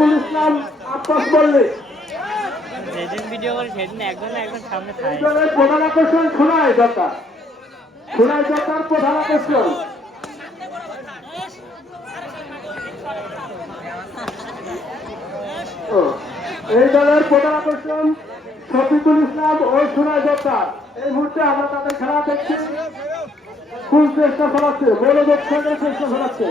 সাইফুল ইসলাম আব্বাস মল্লিক যেদিন ভিডিও করি সেদিন একজন একজন সামনে থাকে প্রধান আকর্ষণ সোনাই দত্তা। সোনাই দত্তার প্রধান আকর্ষণ। এই দলের প্রধান আকর্ষণ শফিকুল ইসলাম ও সোনাই দত্তা। এই মুহূর্তে আমরা তাদের খেলা দেখছি। ফুল চেষ্টা চালাচ্ছে মনোযোগ চেষ্টা চালাচ্ছে।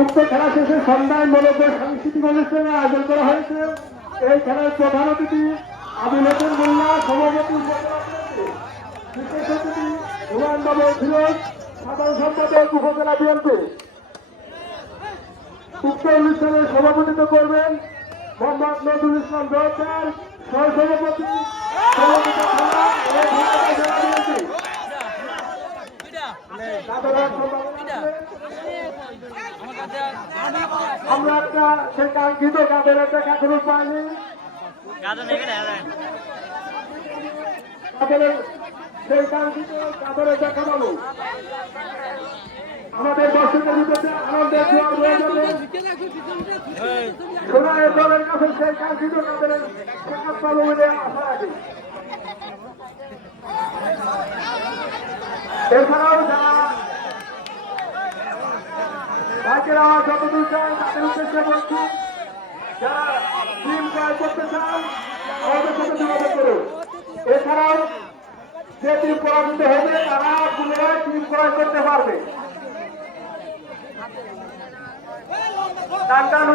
উক্ত খেলা শেষে সন্ধ্যায় মূলত সাংস্কৃতিক অনুষ্ঠানের আয়োজন করা হয়েছে। এই খেলার প্রধান অতিথি আবিনতুল মোল্লা, সভাপতি উপজেলা বিএনপি। উক্ত অনুষ্ঠানে সভাপতিত্ব করবেন নজরুল ইসলাম দরকার। সহ সভাপতি সভাপতি খেলা ও ঢাকা জেলা বিএনপি। সাধারণ সম্পাদক আছেন আমরা একটা সে কাঙ্ক্ষিত কাদের দেখা এখনও? পাইনি কাদের সেই কাঙ্ক্ষিত কাদের দেখা পাবো আমাদের দর্শকের ভিতরে আনন্দের জোয়ার রয়ে যাবে। সোনার দলের কাছে সেই কাঙ্ক্ষিত কাদের দেখা পাবো এছাড়াও যারা যতদূর চান তাদের উদ্দেশ্যে বলছি করতে চান আমাদের এছাড়াও যে টিম পরাজিত হবে, তারা পুনরায় টিম করতে পারবে। টান টান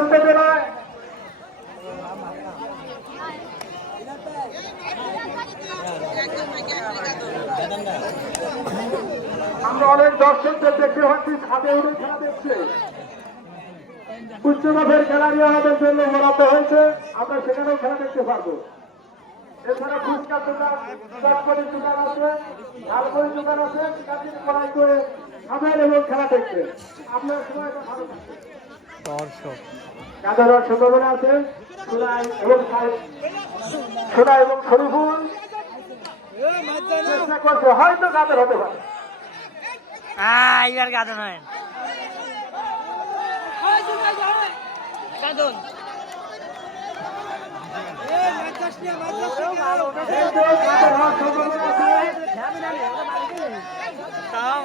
আমরা অনেক দর্শকদের দেখতে পাচ্ছি, ছাদে উঠে খেলা দেখছে। উচ্চমাপের খেলাড়ি আমাদের জন্য বরাদ্দ হয়েছে, আমরা সেখানেও খেলা দেখতে পারব। এছাড়া ফুচকার দোকান দোকান আছে ঝালপরির দোকান আছে কড়াই করে খাবেন এবং খেলা দেখতে। আপনার সময়টা ভালো থাকবে দর্শক। কাদের সম্ভাবনা আছে সোনাই এবং সোনা এবং শরীফুল চেষ্টা করছে হয়তো কাদের হতে পারে। এবার হয়। যে কাদের চেষ্টা করব সোনা এবং শরীফুল তাদের সেই কাঙ্ক্ষিত কাদের